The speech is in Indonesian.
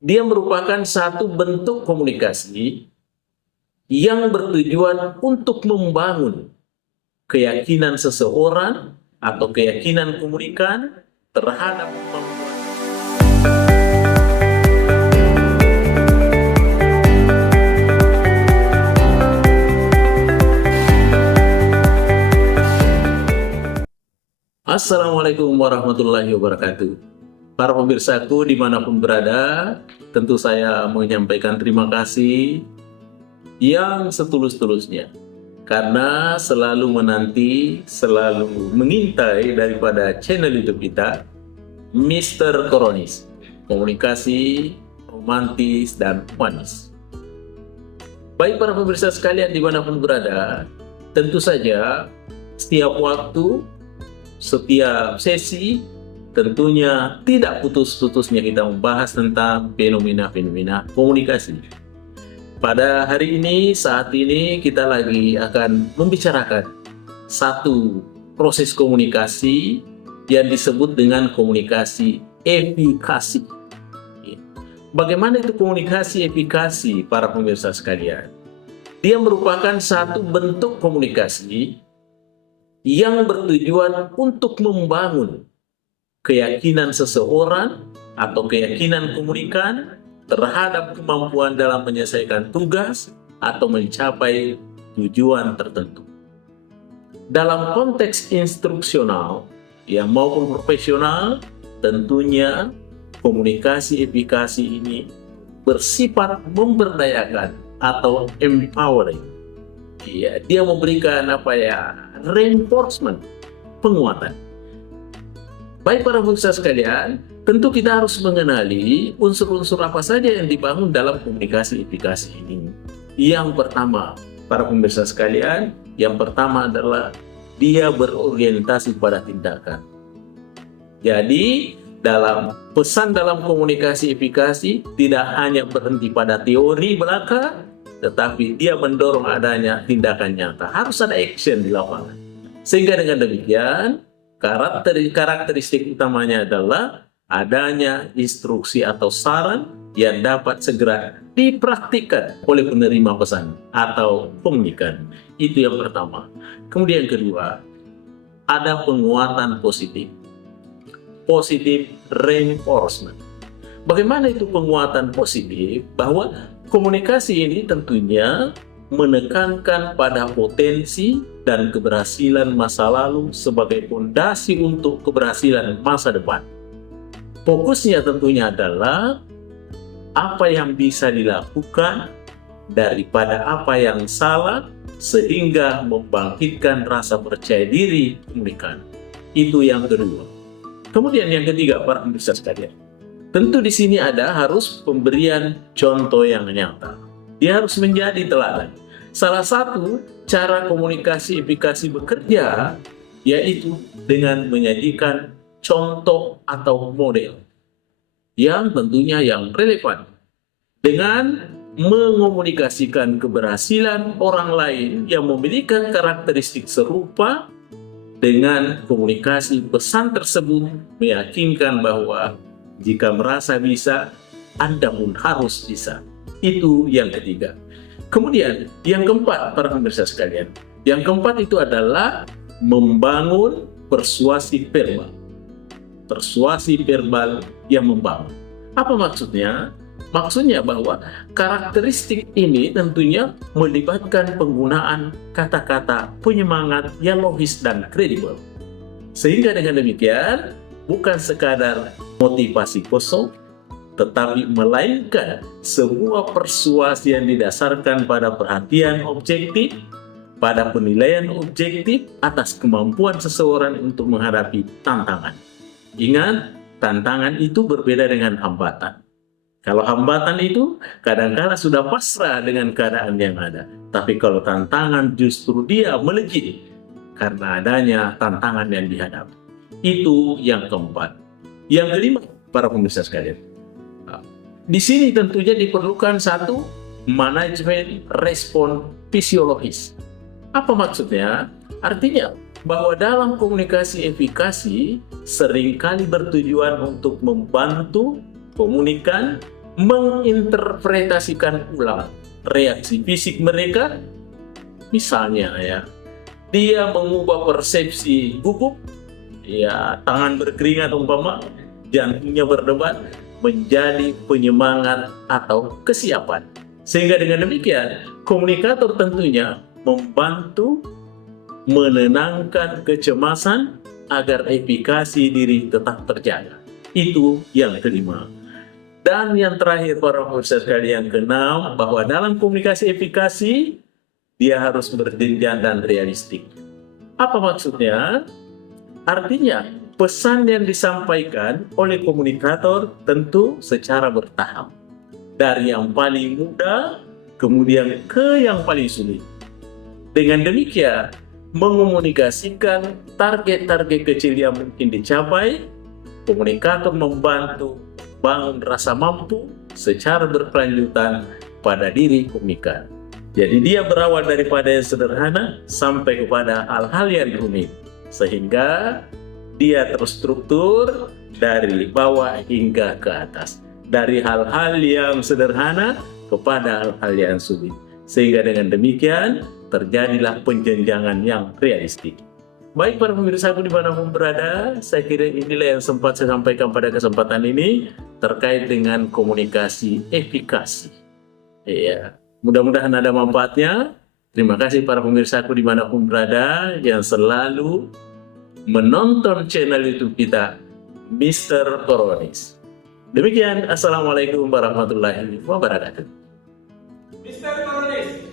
Dia merupakan satu bentuk komunikasi yang bertujuan untuk membangun keyakinan seseorang atau keyakinan komunikan terhadap kemampuan. Assalamualaikum warahmatullahi wabarakatuh. Para pemirsaku dimanapun berada, tentu saya menyampaikan terima kasih yang setulus-tulusnya karena selalu menanti, selalu mengintai daripada channel YouTube kita, Mr. Koronis, komunikasi romantis dan manis. Baik para pemirsa sekalian dimanapun berada, tentu saja setiap waktu, setiap sesi, tentunya tidak putus-putusnya kita membahas tentang fenomena-fenomena komunikasi. Pada hari ini, saat ini kita lagi akan membicarakan satu proses komunikasi yang disebut dengan komunikasi efikasi. Bagaimana itu komunikasi efikasi para pemirsa sekalian? Dia merupakan satu bentuk komunikasi yang bertujuan untuk membangun keyakinan seseorang atau keyakinan komunikan terhadap kemampuan dalam menyelesaikan tugas atau mencapai tujuan tertentu. Dalam konteks instruksional maupun profesional, tentunya komunikasi efikasi ini bersifat memberdayakan atau empowering. Dia memberikan reinforcement, penguatan. Baik para pemirsa sekalian, tentu kita harus mengenali unsur-unsur apa saja yang dibangun dalam komunikasi efikasi ini. Yang pertama, para pemirsa sekalian, yang pertama adalah dia berorientasi pada tindakan. Jadi, dalam pesan dalam komunikasi efikasi tidak hanya berhenti pada teori belaka, tetapi dia mendorong adanya tindakan nyata. Harus ada action di lapangan. Sehingga dengan demikian, karakteristik utamanya adalah adanya instruksi atau saran yang dapat segera dipraktikkan oleh penerima pesan atau komunikan. Itu yang pertama. Kemudian yang kedua, ada penguatan positif. Positive reinforcement. Bagaimana itu penguatan positif? Bahwa komunikasi ini tentunya menekankan pada potensi dan keberhasilan masa lalu sebagai fondasi untuk keberhasilan masa depan. Fokusnya tentunya adalah apa yang bisa dilakukan daripada apa yang salah sehingga membangkitkan rasa percaya diri komunikan. Itu yang kedua. Kemudian yang ketiga para pemirsa sekalian, tentu di sini harus pemberian contoh yang nyata. Dia harus menjadi teladan. Salah satu cara komunikasi efikasi bekerja yaitu dengan menyajikan contoh atau model yang tentunya yang relevan dengan mengomunikasikan keberhasilan orang lain yang memiliki karakteristik serupa. Dengan komunikasi pesan tersebut meyakinkan bahwa jika merasa bisa, Anda pun harus bisa. Itu yang ketiga. Kemudian yang keempat para pemirsa sekalian, yang keempat itu adalah membangun persuasi verbal. Persuasi verbal yang membangun. Apa maksudnya? Maksudnya bahwa karakteristik ini tentunya melibatkan penggunaan kata-kata penyemangat yang logis dan kredibel. Sehingga dengan demikian, bukan sekadar motivasi kosong, tetapi melainkan sebuah persuasi yang didasarkan pada perhatian objektif, pada penilaian objektif atas kemampuan seseorang untuk menghadapi tantangan. Ingat, tantangan itu berbeda dengan hambatan. Kalau hambatan itu kadang-kala sudah pasrah dengan keadaan yang ada. Tapi kalau tantangan justru dia melejit karena adanya tantangan yang dihadapi. Itu yang keempat. Yang kelima, para pemirsa sekalian, di sini tentunya diperlukan satu manajemen respon fisiologis. Apa maksudnya? Artinya bahwa dalam komunikasi efikasi seringkali bertujuan untuk membantu komunikan menginterpretasikan ulang reaksi fisik mereka. Misalnya ya, dia mengubah persepsi gugup, ya tangan berkeringat umpama, jantungnya berdebar, menjadi penyemangat atau kesiapan. Sehingga dengan demikian, komunikator tentunya membantu menenangkan kecemasan agar efikasi diri tetap terjaga. Itu yang kelima. Dan yang terakhir para pemirsa sekalian, yang keenam, bahwa dalam komunikasi efikasi, dia harus berjenjang dan realistik. Apa maksudnya? Artinya, pesan yang disampaikan oleh komunikator tentu secara bertahap. Dari yang paling mudah, kemudian ke yang paling sulit. Dengan demikian, mengomunikasikan target-target kecil yang mungkin dicapai, komunikator membantu bangun rasa mampu secara berkelanjutan pada diri komunikan. Jadi dia berawal daripada yang sederhana sampai kepada hal-hal yang rumit, sehingga dia terstruktur dari bawah hingga ke atas, dari hal-hal yang sederhana kepada hal-hal yang sulit, sehingga dengan demikian terjadilah penjenjangan yang realistik. Baik para pemirsa aku dimanapun berada, saya kira inilah yang sempat saya sampaikan pada kesempatan ini terkait dengan komunikasi efikasi. Ya, mudah-mudahan ada manfaatnya. Terima kasih para pemirsa aku dimanapun berada yang selalu menonton channel YouTube kita, Mr. Koronis. Demikian, Assalamualaikum warahmatullahi wabarakatuh. Mr. Koronis.